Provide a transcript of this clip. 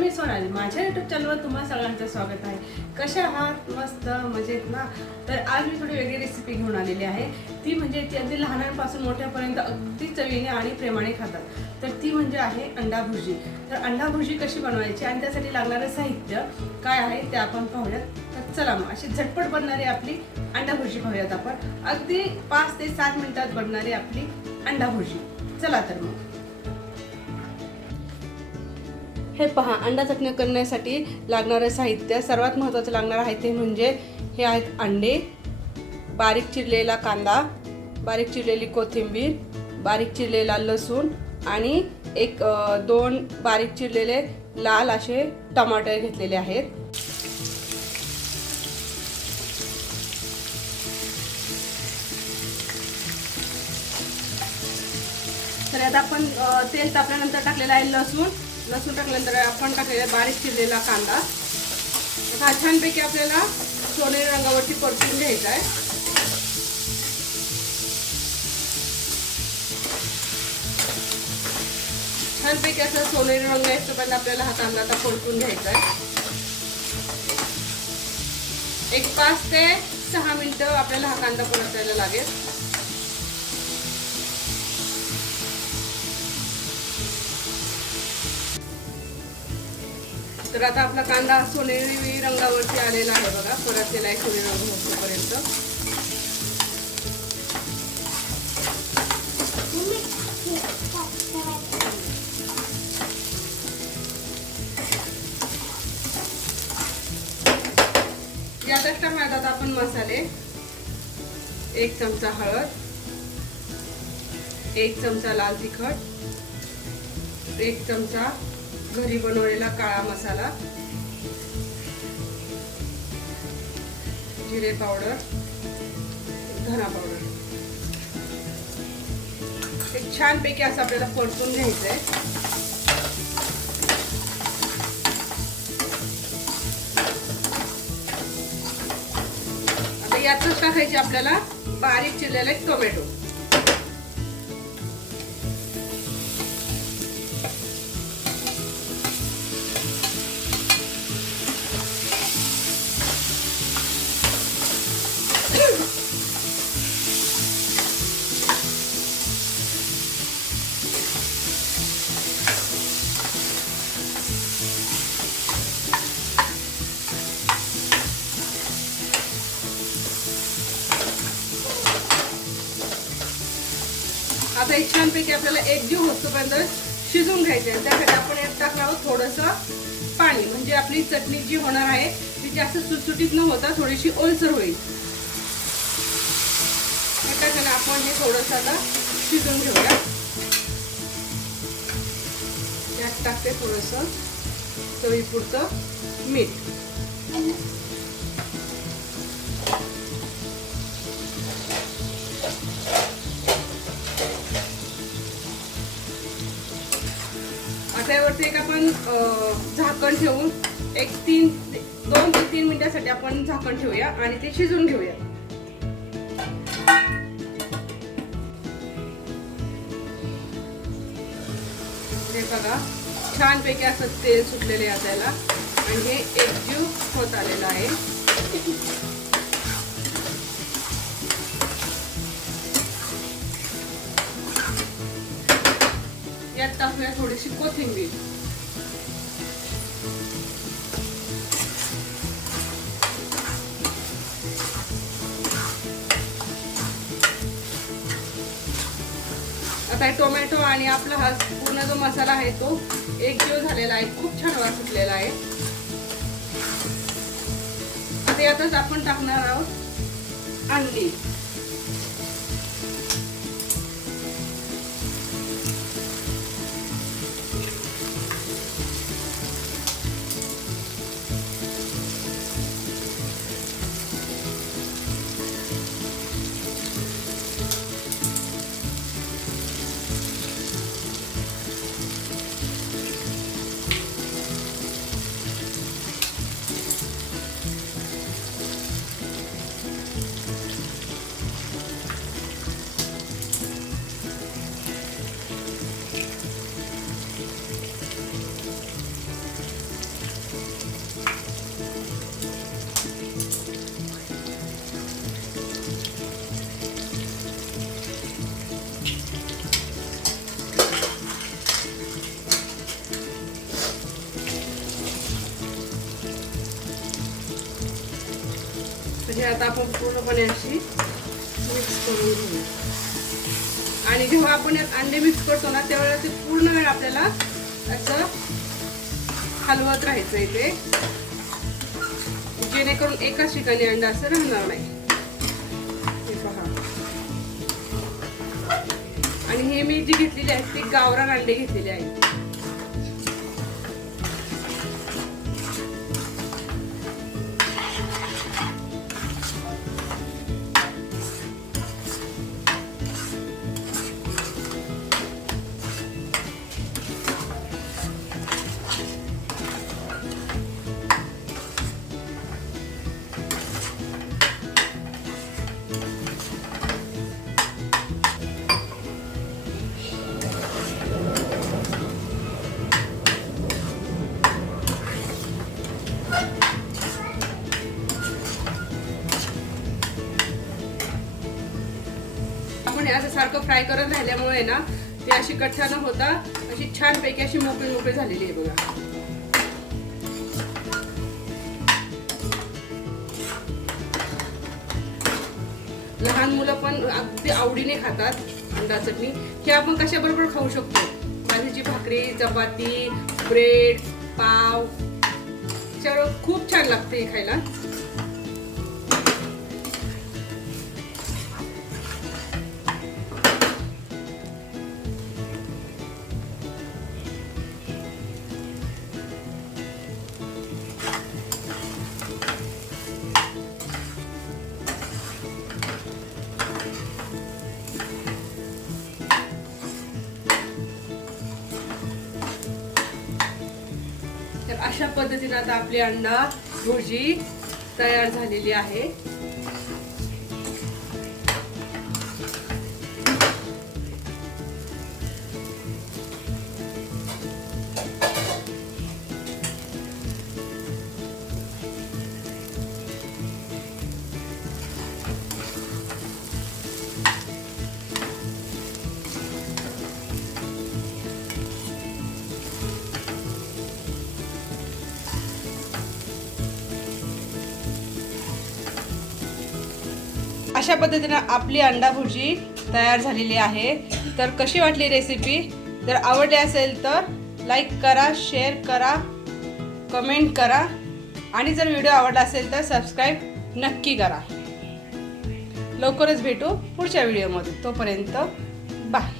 मी सोनाली, माझ्या यूट्यूब चॅनलवर तुम्हा सगळ्यांचं स्वागत आहे. कशा आहात? मस्त मजेत ना? तर आज मी थोडी वेगळी रेसिपी घेऊन आलेली आहे. ती म्हणजे ती अगदी लहानांपासून मोठ्यापर्यंत अगदी चवीने आणि प्रेमाने खातात. तर ती म्हणजे आहे अंडा भुर्जी. तर अंडा भुर्जी कशी बनवायची आणि त्यासाठी लागणारं साहित्य काय आहे ते आपण पाहूयात. तर चला मग अशी झटपट बनणारी आपली अंडा भुर्जी पाहूयात आपण. अगदी 5 ते 7 मिनिटात बनणारी आपली अंडा भुर्जी. चला तर मग हे पहा, अंडा चटणी करण्यासाठी लागणारं साहित्य सर्वात महत्त्वाचं लागणार आहे ते म्हणजे हे आहेत अंडे, बारीक चिरलेला कांदा, बारीक चिरलेली कोथिंबीर, बारीक चिरलेला लसूण आणि दोन बारीक चिरलेले लाल असे टमाटे घेतलेले आहेत. तर आता आपण तेल तापल्यानंतर टाकलेलं आहे लसूण टाकल्यानंतर आपण टाकलेला बारीक चिरलेला कांदा. हा छानपैकी आपल्याला सोनेरी रंगावरती परतून घ्यायचा आहे. छानपैकी असं सोनेरी रंग येतोपर्यंत आपल्याला हा कांदा आता परतून घ्यायचा आहे. 5 ते 6 मिनिटं आपल्याला हा कांदा परतायला लागेल. तर आता आपला कांदा सोनेरी रंगावरती आलेला आहे बघा, परतलेला आहे सोनेरी रंग होईपर्यंत. यातच टाकणार आता आपण मसाले. 1 चमचा हळद, 1 चमचा लाल तिखट, 1 चमचा घरी बनवलेला काळा मसाला, जिरे पावडर, धना पावडर. एक छानपैकी असं आपल्याला परतून घ्यायचंय. आता यातच टाकायचे आपल्याला बारीक चिरलेले टोमॅटो. आता एक छानपैकी आपल्याला एकजीव होतोपर्यंत शिजवून घ्यायचे. त्यासाठी आपण यात टाकणार आहोत थोडंसं पाणी, म्हणजे आपली चटणी जी होणार आहे ती जास्त सुटसुटीत न होता थोडीशी ओलसर होईल. त्याच्याने आपण हे थोडंसं आता शिजवून घेऊया. यात टाकते थोडंसं चवीपुरतं मीठ. त्यावरती एक आपण झाकण ठेवून 2 ते 3 मिनिटांसाठी आपण झाकण ठेवूया आणि ते शिजून घेऊया. हे बघा, छानपैकी असं तेल सुटलेले असायला आणि हे एकजीव होत आलेलं आहे. यात टाकूया थोडीशी कोथिंबीर. आता टोमॅटो आणि आपला हा पूर्ण जो मसाला आहे तो एकजीव झालेला आहे. खूप छान वास सुटलेला आहे. आता यातच आपण टाकणार आहोत अंडी. हे आता आपण पूर्णपणे अशी मिक्स करून घेऊ. आणि जेव्हा आपण यात अंडे मिक्स करतो ना त्यावेळेला ते पूर्ण वेळ आपल्याला असं हलवत राहायचं इथे, जेणेकरून एकाच ठिकाणी अंडा असं राहणार नाही. हे पहा. आणि हे मी जी घेतलेली आहेत ती गावरान अंडे घेतलेले आहेत. आपण असं सारखं फ्राय करत राहिल्यामुळे ना ती अशी कच्चा न होता अशी छानपैकी अशी मोकळी मोकळी झालेली आहे बघा. लहान मुलं पण अगदी आवडीने खातात अंडा चटणी. हे आपण कशाबरोबर खाऊ शकतो, बाजरीची भाकरी, चपाती, ब्रेड, पाव, त्याच्यावर खूप छान लागते खायला. तर अशा पद्धतीने आता आपली अंडा भुर्जी तयार झालेली आहे. अशा पद्धतीने आपली अंडा भुर्जी तयार झालेली आहे. तर कशी वाटली रेसिपी? जर आवडली असेल तर लाईक करा, शेअर करा, कमेंट करा आणि जर व्हिडिओ आवडला असेल तर सबस्क्राईब नक्की करा. लवकरच भेटू पुढच्या व्हिडिओमध्ये. तोपर्यंत बाय.